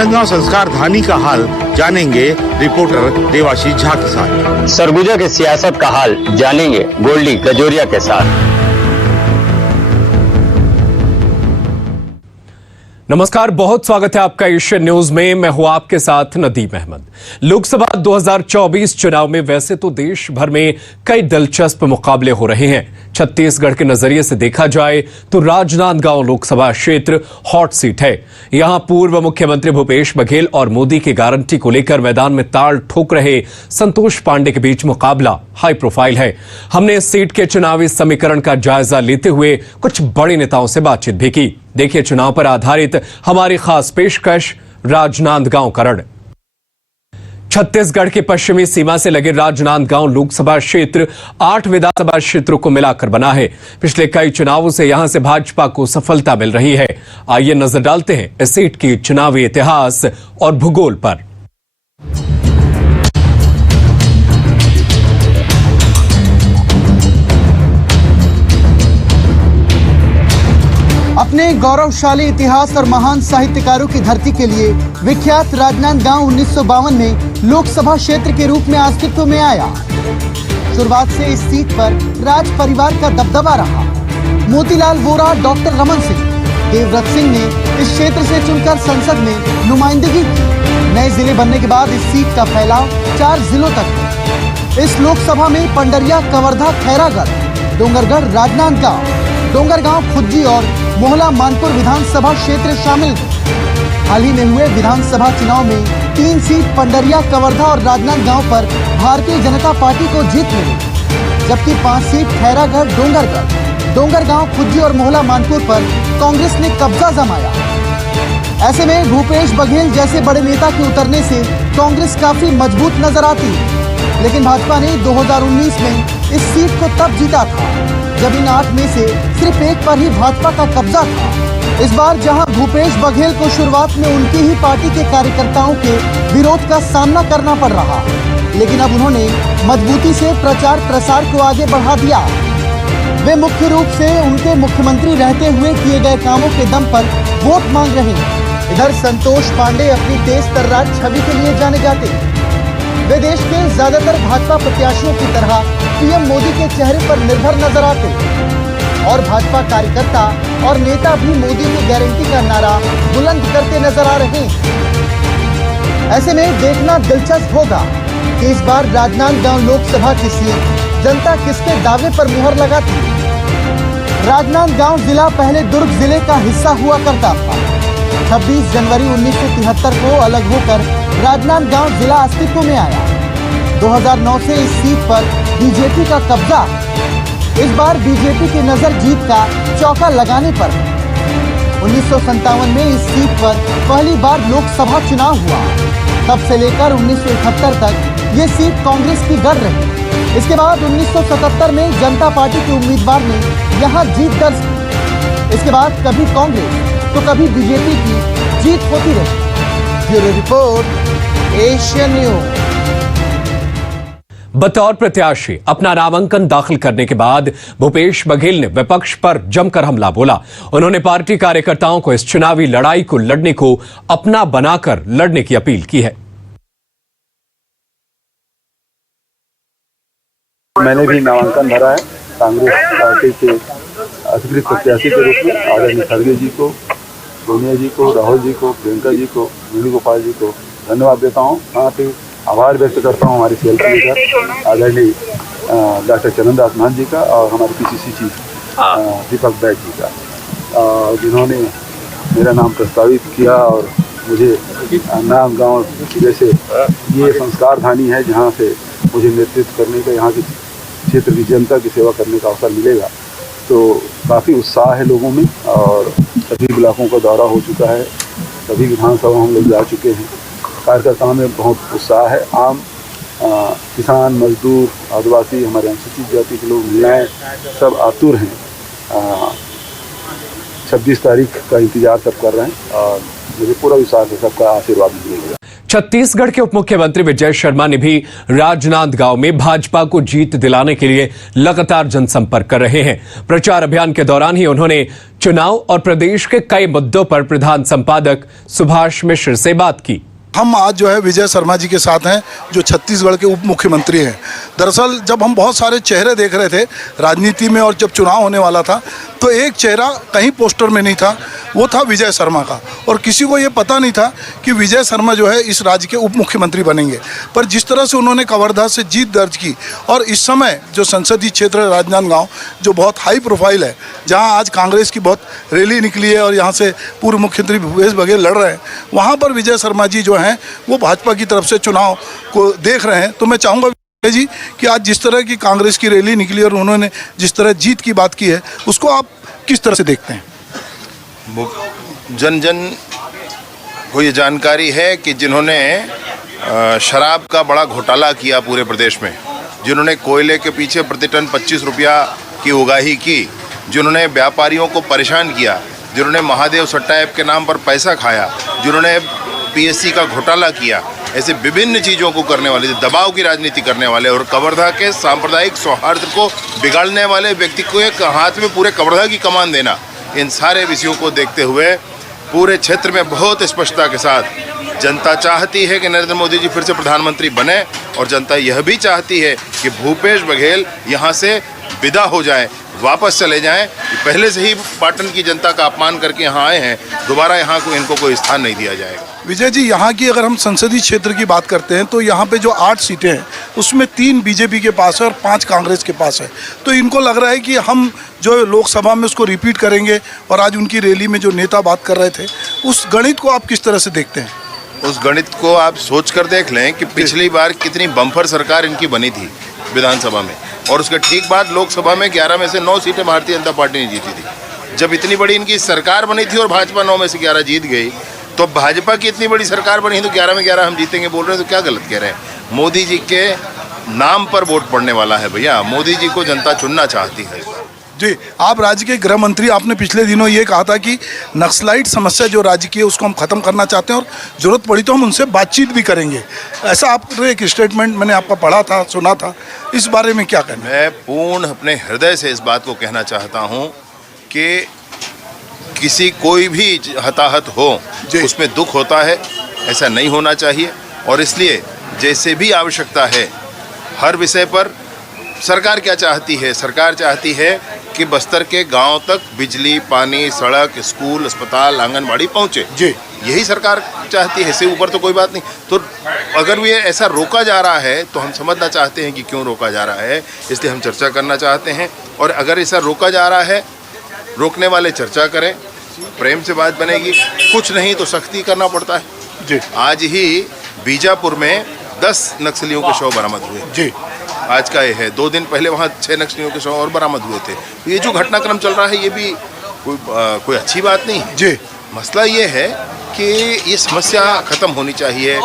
राजनांदगांव संस्कार धानी का हाल जानेंगे रिपोर्टर देवाशीष झा के साथ। सरगुजा के सियासत का हाल जानेंगे गोल्डी गजोरिया के साथ। नमस्कार, बहुत स्वागत है आपका एशियन न्यूज में। मैं हूं आपके साथ नदीम अहमद। लोकसभा 2024 चुनाव में वैसे तो देश भर में कई दिलचस्प मुकाबले हो रहे हैं। छत्तीसगढ़ के नजरिए से देखा जाए तो राजनांदगांव लोकसभा क्षेत्र हॉट सीट है। यहां पूर्व मुख्यमंत्री भूपेश बघेल और मोदी की गारंटी को लेकर मैदान में ताल ठोक रहे संतोष पांडे के बीच मुकाबला हाई प्रोफाइल है। हमने इस सीट के चुनावी समीकरण का जायजा लेते हुए कुछ बड़े नेताओं से बातचीत भी की। देखिए चुनाव पर आधारित हमारी खास पेशकश राजनांदगांव का रण। छत्तीसगढ़ की पश्चिमी सीमा से लगे राजनांदगांव लोकसभा क्षेत्र 8 विधानसभा क्षेत्रों को मिलाकर बना है। पिछले कई चुनावों से यहां से भाजपा को सफलता मिल रही है। आइए नजर डालते हैं इस सीट की चुनावी इतिहास और भूगोल पर। अपने गौरवशाली इतिहास और महान साहित्यकारों की धरती के लिए विख्यात राजनांदगांव 1952 में लोकसभा क्षेत्र के रूप में अस्तित्व में आया। शुरुआत से इस सीट पर राज परिवार का दबदबा रहा। मोतीलाल वोरा, डॉक्टर रमन सिंह, देवव्रत सिंह ने इस क्षेत्र से चुनकर संसद में नुमाइंदगी की। नए जिले बनने के बाद इस सीट का फैलाव 4 जिलों तक है। इस लोकसभा में पंडरिया, कवर्धा, खैरागढ़, डोंगरगढ़, राजनांदगांव, डोंगरगांव, खुज्जी और मोहला मानपुर विधानसभा क्षेत्र शामिल है। हाल ही में हुए विधानसभा चुनाव में 3 सीट पंडरिया, कवर्धा और राजनांदगांव पर भारतीय जनता पार्टी को जीत मिली, जबकि 5 सीट खैरागढ़, डोंगरगढ़, डोंगरगांव, खुज्जी और मोहला मानपुर पर कांग्रेस ने कब्जा जमाया। ऐसे में भूपेश बघेल जैसे बड़े नेता के उतरने से कांग्रेस काफी मजबूत नजर आती है। लेकिन भाजपा ने 2019 में इस सीट को तब जीता था जब इन 8 में से सिर्फ एक पर ही भाजपा का कब्जा था। इस बार जहां भूपेश बघेल को शुरुआत में उनकी ही पार्टी के कार्यकर्ताओं के विरोध का सामना करना पड़ रहा, लेकिन अब उन्होंने मजबूती से प्रचार प्रसार को आगे बढ़ा दिया। वे मुख्य रूप से उनके मुख्यमंत्री रहते हुए किए गए कामों के दम पर वोट मांग रहे हैं। इधर संतोष पांडे अपनी तेज तर्रार छवि के लिए जाने जाते हैं। वे देश के ज्यादातर भाजपा प्रत्याशियों की तरह पीएम मोदी के चेहरे पर निर्भर नजर आते हैं और भाजपा कार्यकर्ता और नेता भी मोदी की गारंटी का नारा बुलंद करते नजर आ रहे हैं। ऐसे में देखना दिलचस्प होगा कि इस बार राजनांदगांव लोकसभा की सीट जनता किसके दावे पर मुहर लगाती है। राजनांदगांव जिला पहले दुर्ग जिले का हिस्सा हुआ करता था। 26 जनवरी 1973 को अलग होकर राजनांदगांव जिला अस्तित्व में आया। 2009 से इस सीट पर बीजेपी का कब्जा। इस बार बीजेपी की नजर जीत का चौका लगाने पर है। 1957 में इस सीट पर पहली बार लोकसभा चुनाव हुआ। तब से लेकर 1971 तक ये सीट कांग्रेस की गढ़ रही। इसके बाद 1977 में जनता पार्टी के उम्मीदवार ने यहाँ जीत दर्ज की। इसके बाद कभी कांग्रेस तो कभी बीजेपी की जीत होती रही। Bureau report, Asian news. बतौर प्रत्याशी अपना नामांकन दाखिल करने के बाद भूपेश बघेल ने विपक्ष पर जमकर हमला बोला। उन्होंने पार्टी कार्यकर्ताओं को इस चुनावी लड़ाई को लड़ने को अपना बनाकर लड़ने की अपील की है। मैंने भी नामांकन भरा है कांग्रेस पार्टी के अधिकृत प्रत्याशी के रूप में। आदरणीय खड़गे जी को, सोनिया जी को, राहुल जी को, प्रियंका जी को, वेणुगोपाल जी को धन्यवाद देता हूँ। साथ ही आभार व्यक्त करता हूँ हमारे सेल लीडर आदरणीय डॉक्टर चरणदास महंत जी का और हमारे पीसीसी चीफ दीपक बैद जी का, जिन्होंने मेरा नाम प्रस्तावित किया और मुझे नांदगांव जैसे ये संस्कार धानी है जहाँ से मुझे नेतृत्व करने का, यहाँ की क्षेत्र की जनता की सेवा करने का अवसर मिलेगा। तो काफ़ी उत्साह है लोगों में और सभी ब्लॉकों का दौरा हो चुका है, सभी विधानसभा हम लोग जा चुके हैं। कार्यकर्ताओं में बहुत उत्साह है। आम किसान, मजदूर, आदिवासी, हमारे अनुसूचित जाति के लोग, महिलाएँ सब आतुर हैं। 26 तारीख का इंतजार सब कर रहे हैं और मुझे पूरा विश्वास है सबका आशीर्वाद मिलेगा। छत्तीसगढ़ के उप मुख्यमंत्री विजय शर्मा ने भी राजनांदगांव में भाजपा को जीत दिलाने के लिए लगातार जनसंपर्क कर रहे हैं। प्रचार अभियान के दौरान ही उन्होंने चुनाव और प्रदेश के कई मुद्दों पर प्रधान संपादक सुभाष मिश्र से बात की। हम आज जो है विजय शर्मा जी के साथ हैं, जो छत्तीसगढ़ के उप मुख्यमंत्री हैं। दरअसल जब हम बहुत सारे चेहरे देख रहे थे राजनीति में और जब चुनाव होने वाला था, तो एक चेहरा कहीं पोस्टर में नहीं था, वो था विजय शर्मा का। और किसी को ये पता नहीं था कि विजय शर्मा जो है इस राज्य के उप मुख्यमंत्री बनेंगे। पर जिस तरह से उन्होंने कवर्धा से जीत दर्ज की, और इस समय जो संसदीय क्षेत्र है राजनांदगांव, जो बहुत हाई प्रोफाइल है, जहाँ आज कांग्रेस की बहुत रैली निकली है और यहाँ से पूर्व मुख्यमंत्री भूपेश बघेल लड़ रहे हैं, वहाँ पर विजय शर्मा जी जो हैं वो भाजपा की तरफ से चुनाव को देख रहे हैं। तो मैं चाहूँगा जी कि आज जिस तरह की कांग्रेस की रैली निकली और उन्होंने जिस तरह जीत की बात की है, उसको आप किस तरह से देखते हैं? जन जन को ये जानकारी है कि जिन्होंने शराब का बड़ा घोटाला किया पूरे प्रदेश में, जिन्होंने कोयले के पीछे प्रति टन 25 रुपया की उगाही की, जिन्होंने व्यापारियों को परेशान किया, जिन्होंने महादेव सट्टा ऐप के नाम पर पैसा खाया, जिन्होंने पीएससी का घोटाला किया, ऐसे विभिन्न चीज़ों को करने वाले, दबाव की राजनीति करने वाले और कवर्धा के सांप्रदायिक सौहार्द को बिगाड़ने वाले व्यक्ति को एक हाथ में पूरे कवर्धा की कमान देना, इन सारे विषयों को देखते हुए पूरे क्षेत्र में बहुत स्पष्टता के साथ जनता चाहती है कि नरेंद्र मोदी जी फिर से प्रधानमंत्री बने, और जनता यह भी चाहती है कि भूपेश बघेल यहाँ से विदा हो जाए, वापस चले जाएं। पहले से ही पाटन की जनता का अपमान करके यहाँ आए हैं, दोबारा यहाँ को इनको कोई स्थान नहीं दिया जाएगा। विजय जी, यहाँ की अगर हम संसदीय क्षेत्र की बात करते हैं तो यहाँ पे जो 8 सीटें हैं उसमें 3 बीजेपी के पास है और 5 कांग्रेस के पास है। तो इनको लग रहा है कि हम जो लोकसभा में उसको रिपीट करेंगे, और आज उनकी रैली में जो नेता बात कर रहे थे, उस गणित को आप किस तरह से देखते हैं? उस गणित को आप सोच कर देख लें कि पिछली बार कितनी बम्पर सरकार इनकी बनी थी विधानसभा में, और उसके ठीक बाद लोकसभा में 11 में से 9 सीटें भारतीय जनता पार्टी ने जीती थी। जब इतनी बड़ी इनकी सरकार बनी थी और भाजपा 9 में से 11 जीत गई, तो भाजपा की इतनी बड़ी सरकार बनी तो 11 में 11 हम जीतेंगे बोल रहे हैं, तो क्या गलत कह रहे हैं? मोदी जी के नाम पर वोट पड़ने वाला है भैया, मोदी जी को जनता चुनना चाहती है। जी, आप राज्य के गृह मंत्री, आपने पिछले दिनों ये कहा था कि नक्सलाइट समस्या जो राज्य की है उसको हम खत्म करना चाहते हैं और जरूरत पड़ी तो हम उनसे बातचीत भी करेंगे। ऐसा आपने एक स्टेटमेंट मैंने आपका पढ़ा था, सुना था, इस बारे में क्या कहना? मैं पूर्ण अपने हृदय से इस बात को कहना चाहता हूँ कि किसी कोई भी हताहत हो उसमें दुख होता है, ऐसा नहीं होना चाहिए। और इसलिए जैसे भी आवश्यकता है हर विषय पर, सरकार क्या चाहती है? सरकार चाहती है कि बस्तर के गांव तक बिजली, पानी, सड़क, स्कूल, अस्पताल, आंगनबाड़ी पहुंचे। जी, यही सरकार चाहती है, इससे ऊपर तो कोई बात नहीं। तो अगर ये ऐसा रोका जा रहा है तो हम समझना चाहते हैं कि क्यों रोका जा रहा है, इसलिए हम चर्चा करना चाहते हैं। और अगर ऐसा रोका जा रहा है, रोकने वाले चर्चा करें, प्रेम से बात बनेगी, कुछ नहीं तो सख्ती करना पड़ता है। जी, आज ही बीजापुर में 10 नक्सलियों के शव बरामद हुए। जी, आज का ये है, 2 दिन पहले वहाँ 6 नक्सलियों के शव और बरामद हुए थे। ये जो घटनाक्रम चल रहा है ये भी कोई अच्छी बात नहीं है। जी, मसला ये है कि ये समस्या खत्म होनी चाहिए।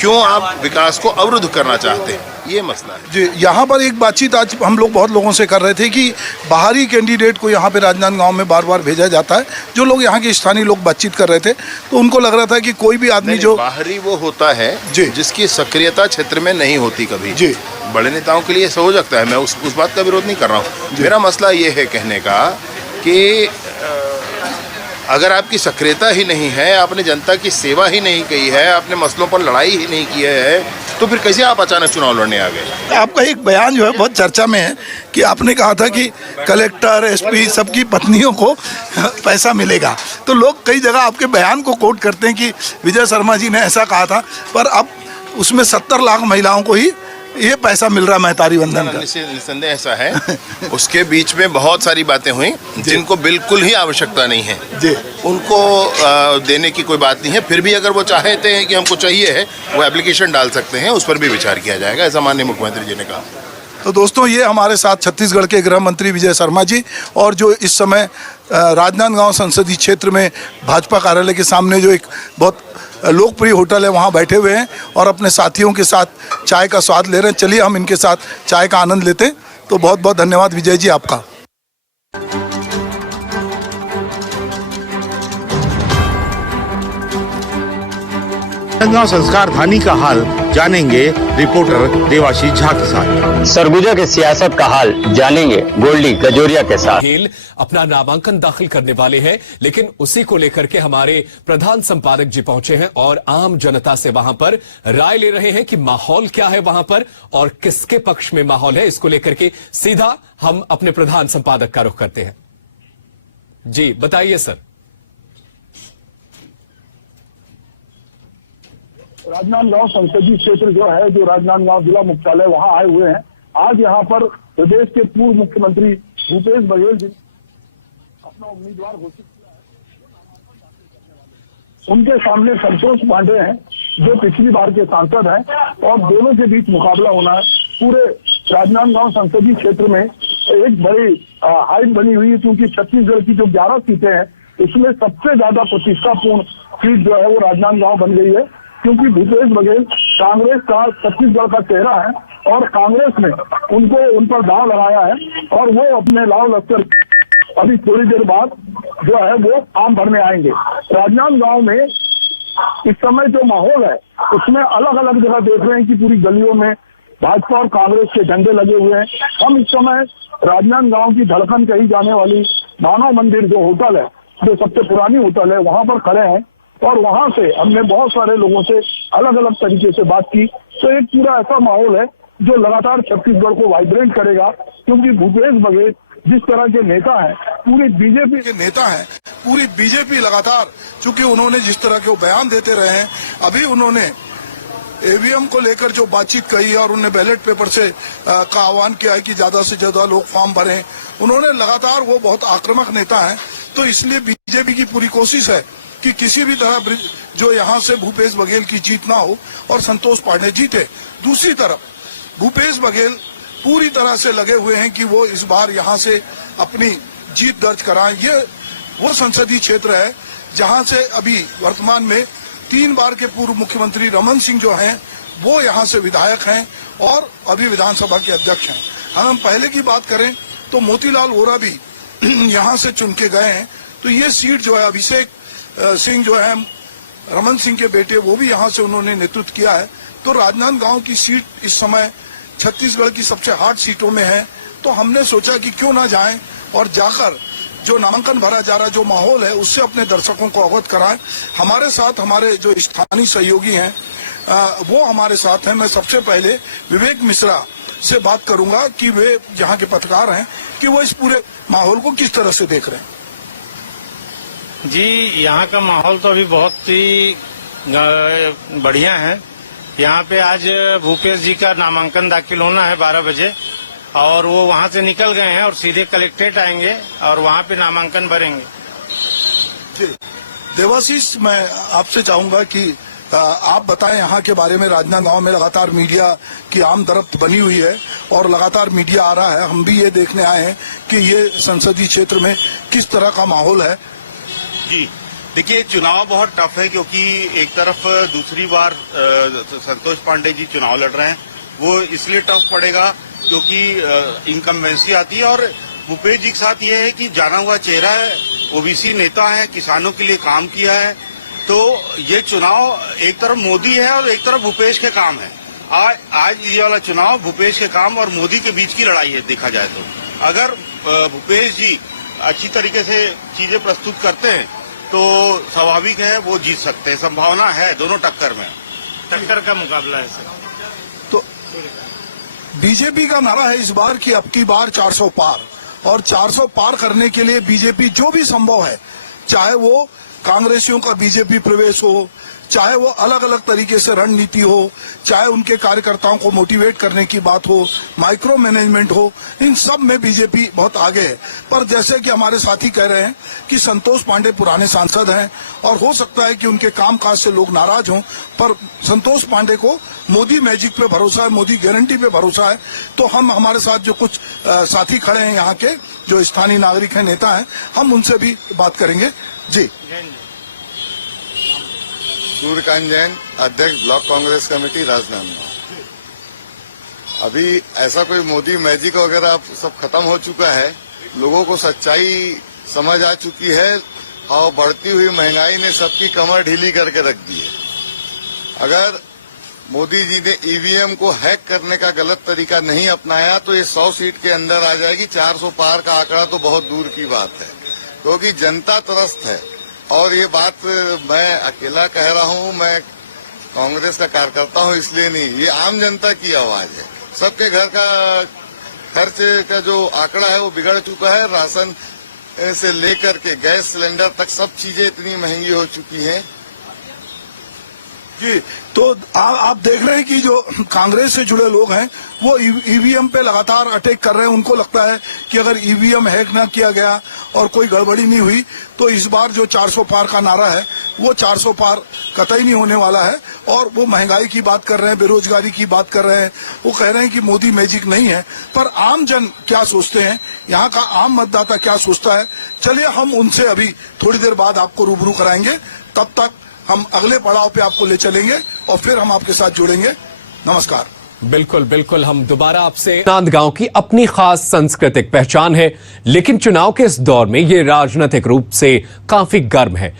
क्यों आप विकास को अवरुद्ध करना चाहते हैं, ये मसला है। जी, यहाँ पर एक बातचीत आज हम लोग बहुत लोगों से कर रहे थे कि बाहरी कैंडिडेट को यहाँ पे राजनांदगांव में बार बार भेजा जाता है। जो लोग यहाँ के स्थानीय लोग बातचीत कर रहे थे तो उनको लग रहा था कि कोई भी आदमी जो बाहरी वो होता है जिसकी सक्रियता क्षेत्र में नहीं होती कभी। जी, बड़े नेताओं के लिए ऐसा हो सकता है, मैं उस बात का विरोध नहीं कर रहा हूँ। मेरा मसला ये है कहने का कि अगर आपकी सक्रियता ही नहीं है, आपने जनता की सेवा ही नहीं की है, आपने मसलों पर लड़ाई ही नहीं की है, तो फिर कैसे आप अचानक चुनाव लड़ने आ गए? आपका एक बयान जो है बहुत चर्चा में है कि आपने कहा था कि कलेक्टर, एसपी सबकी पत्नियों को पैसा मिलेगा। तो लोग कई जगह आपके बयान को कोट करते हैं कि विजय शर्मा जी ने ऐसा कहा था, पर अब उसमें 70 लाख महिलाओं को ही ये पैसा मिल रहा है महतारी वंदन का। निसंदेह ऐसा है। उसके बीच में बहुत सारी बातें हुई जिनको बिल्कुल ही आवश्यकता नहीं है जी, उनको देने की कोई बात नहीं है। फिर भी अगर वो चाहते हैं कि हमको चाहिए है, वो एप्लीकेशन डाल सकते हैं, उस पर भी विचार किया जाएगा, ऐसा माननीय मुख्यमंत्री जी ने कहा। तो दोस्तों, ये हमारे साथ छत्तीसगढ़ के गृह मंत्री विजय शर्मा जी, और जो इस समय राजनांदगांव संसदीय क्षेत्र में भाजपा कार्यालय के सामने जो एक बहुत लोकप्रिय होटल है वहाँ बैठे हुए हैं और अपने साथियों के साथ चाय का स्वाद ले रहे हैं। चलिए हम इनके साथ चाय का आनंद लेते हैं। तो बहुत बहुत धन्यवाद विजय जी आपका। राजनांदगांव संस्कार धानी का हाल जानेंगे रिपोर्टर देवाशीष झा के साथ। सरगुजा के सियासत का हाल जानेंगे गोल्डी कजोरिया के साथ। बघेल अपना नामांकन दाखिल करने वाले हैं, लेकिन उसी को लेकर के हमारे प्रधान संपादक जी पहुंचे हैं और आम जनता से वहां पर राय ले रहे हैं कि माहौल क्या है वहां पर और किसके पक्ष में माहौल है। इसको लेकर के सीधा हम अपने प्रधान संपादक का रुख करते हैं। जी बताइए सर। राजनांदगांव संसदीय क्षेत्र जो है, जो राजनांदगांव जिला मुख्यालय, वहां आए हुए हैं। आज यहां पर प्रदेश के पूर्व मुख्यमंत्री भूपेश बघेल जी अपना उम्मीदवार घोषित किया है। उनके सामने संतोष पांडे हैं, जो पिछली बार के सांसद हैं, और दोनों के बीच मुकाबला होना है। पूरे राजनांदगांव संसदीय क्षेत्र में एक बड़ी हाइट बनी हुई है, क्योंकि छत्तीसगढ़ की जो 11 सीटें हैं उसमें सबसे ज्यादा प्रतिष्ठापूर्ण सीट जो है वो राजनांदगांव बन गई है, क्योंकि भूपेश बघेल कांग्रेस का छत्तीसगढ़ का चेहरा है और कांग्रेस ने उन पर दांव लगाया है और वो अपने लाव लश्कर अभी थोड़ी देर बाद जो है वो फॉर्म भरने आएंगे। राजनांदगांव में इस समय जो माहौल है उसमें अलग अलग जगह देख रहे हैं कि पूरी गलियों में भाजपा और कांग्रेस के झंडे लगे हुए हैं। हम इस समय राजनांदगांव की धड़कन कही जाने वाली मानव मंदिर जो होटल है, जो सबसे पुरानी होटल है, वहां पर खड़े हैं और वहां से हमने बहुत सारे लोगों से अलग अलग तरीके से बात की। तो एक पूरा ऐसा माहौल है जो लगातार छत्तीसगढ़ को वाइब्रेंट करेगा, क्योंकि भूपेश बघेल जिस तरह के नेता हैं, पूरी बीजेपी के नेता हैं, पूरी बीजेपी लगातार, चूंकि उन्होंने जिस तरह के वो बयान देते रहे हैं, अभी उन्होंने ईवीएम को लेकर जो बातचीत कही है और उन्होंने बैलेट पेपर से का आह्वान किया है कि ज्यादा से ज्यादा लोग फॉर्म भरें, उन्होंने लगातार, वो बहुत आक्रामक नेता हैं। तो इसलिए बीजेपी की पूरी कोशिश है कि किसी भी तरह जो यहाँ से भूपेश बघेल की जीत ना हो और संतोष पांडे जीते। दूसरी तरफ भूपेश बघेल पूरी तरह से लगे हुए हैं कि वो इस बार यहाँ से अपनी जीत दर्ज कराएं। ये वो संसदीय क्षेत्र है जहाँ से अभी वर्तमान में 3 बार के पूर्व मुख्यमंत्री रमन सिंह जो हैं वो यहाँ से विधायक हैं और अभी विधानसभा के अध्यक्ष हैं। हम पहले की बात करें तो मोतीलाल वोरा भी यहाँ से चुन के गए हैं। तो ये सीट जो है, अभिषेक सिंह जो है रमन सिंह के बेटे, वो भी यहाँ से उन्होंने नेतृत्व किया है। तो राजनांदगांव की सीट इस समय छत्तीसगढ़ की सबसे हार्ड सीटों में है। तो हमने सोचा कि क्यों ना जाएं और जाकर जो नामांकन भरा जा रहा जो माहौल है उससे अपने दर्शकों को अवगत कराएं। हमारे साथ हमारे जो स्थानीय सहयोगी हैं वो हमारे साथ हैं। मैं सबसे पहले विवेक मिश्रा से बात करूंगा कि वे यहाँ के पत्रकार हैं, कि वो इस पूरे माहौल को किस तरह से देख रहे हैं। जी, यहाँ का माहौल तो अभी बहुत ही बढ़िया है। यहाँ पे आज भूपेश जी का नामांकन दाखिल होना है 12 बजे और वो वहाँ से निकल गए हैं और सीधे कलेक्ट्रेट आएंगे और वहाँ पे नामांकन भरेंगे। जी देवाशीष, मैं आपसे चाहूंगा कि आप बताएं यहाँ के बारे में। राजनांदगांव में लगातार मीडिया की आम दरफ्त बनी हुई है और लगातार मीडिया आ रहा है। हम भी ये देखने आए हैं कि ये संसदीय क्षेत्र में किस तरह का माहौल है। जी देखिए, चुनाव बहुत टफ है, क्योंकि एक तरफ दूसरी बार संतोष पांडे जी चुनाव लड़ रहे हैं। वो इसलिए टफ पड़ेगा क्योंकि इनकम्बेंसी आती है और भूपेश जी के साथ ये है कि जाना हुआ चेहरा है, ओबीसी नेता है, किसानों के लिए काम किया है। तो ये चुनाव एक तरफ मोदी है और एक तरफ भूपेश के काम है। आज ये वाला चुनाव भूपेश के काम और मोदी के बीच की लड़ाई है। देखा जाए तो अगर भूपेश जी अच्छी तरीके से चीजें प्रस्तुत करते हैं तो स्वाभाविक है वो जीत सकते हैं। संभावना है, दोनों टक्कर में, टक्कर का मुकाबला है सर। तो बीजेपी का नारा है इस बार की अब की बार 400 पार, और 400 पार करने के लिए बीजेपी जो भी संभव है, चाहे वो कांग्रेसियों का बीजेपी प्रवेश हो, चाहे वो अलग अलग तरीके से रणनीति हो, चाहे उनके कार्यकर्ताओं को मोटिवेट करने की बात हो, माइक्रो मैनेजमेंट हो, इन सब में बीजेपी बहुत आगे है। पर जैसे कि हमारे साथी कह रहे हैं कि संतोष पांडे पुराने सांसद हैं और हो सकता है कि उनके कामकाज से लोग नाराज हों, पर संतोष पांडे को मोदी मैजिक पे भरोसा है, मोदी गारंटी पे भरोसा है। तो हम, हमारे साथ जो कुछ साथी खड़े हैं यहाँ के, जो स्थानीय नागरिक हैं, नेता हैं, हम उनसे भी बात करेंगे। जी, सूर्यकांत जैन, अध्यक्ष ब्लॉक कांग्रेस कमेटी राजनांदगांव। अभी ऐसा कोई मोदी मैजिक वगैरह सब खत्म हो चुका है। लोगों को सच्चाई समझ आ चुकी है और बढ़ती हुई महंगाई ने सबकी कमर ढीली करके रख दी है। अगर मोदी जी ने ईवीएम को हैक करने का गलत तरीका नहीं अपनाया तो ये 100 सीट के अंदर आ जाएगी। 400 पार का आंकड़ा तो बहुत दूर की बात है, क्योंकि जनता त्रस्त है। और ये बात मैं अकेला कह रहा हूँ, मैं कांग्रेस का कार्यकर्ता हूँ इसलिए नहीं, ये आम जनता की आवाज है। सबके घर का खर्च का जो आंकड़ा है वो बिगड़ चुका है। राशन से लेकर के गैस सिलेंडर तक सब चीजें इतनी महंगी हो चुकी हैं। जी, तो आप देख रहे हैं कि जो कांग्रेस से जुड़े लोग हैं वो ईवीएम पे लगातार अटैक कर रहे हैं। उनको लगता है कि अगर ईवीएम हैक ना किया गया और कोई गड़बड़ी नहीं हुई तो इस बार जो 400 पार का नारा है वो 400 पार कतई नहीं होने वाला है। और वो महंगाई की बात कर रहे हैं, बेरोजगारी की बात कर रहे हैं, वो कह रहे हैं कि मोदी मैजिक नहीं है। पर आम जन क्या सोचते हैं, यहाँ का आम मतदाता क्या सोचता है, चलिए हम उनसे अभी थोड़ी देर बाद आपको रूबरू कराएंगे। तब तक हम अगले पड़ाव पे आपको ले चलेंगे और फिर हम आपके साथ जुड़ेंगे। नमस्कार। बिल्कुल बिल्कुल, हम दोबारा आपसे। राजनांदगांव की अपनी खास सांस्कृतिक पहचान है, लेकिन चुनाव के इस दौर में ये राजनीतिक रूप से काफी गर्म है।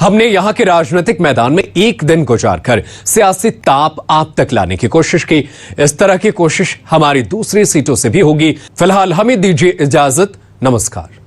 हमने यहां के राजनीतिक मैदान में एक दिन गुजारकर सियासी ताप आप तक लाने की कोशिश की। इस तरह की कोशिश हमारी दूसरी सीटों से भी होगी। फिलहाल हमें दीजिए इजाजत। नमस्कार।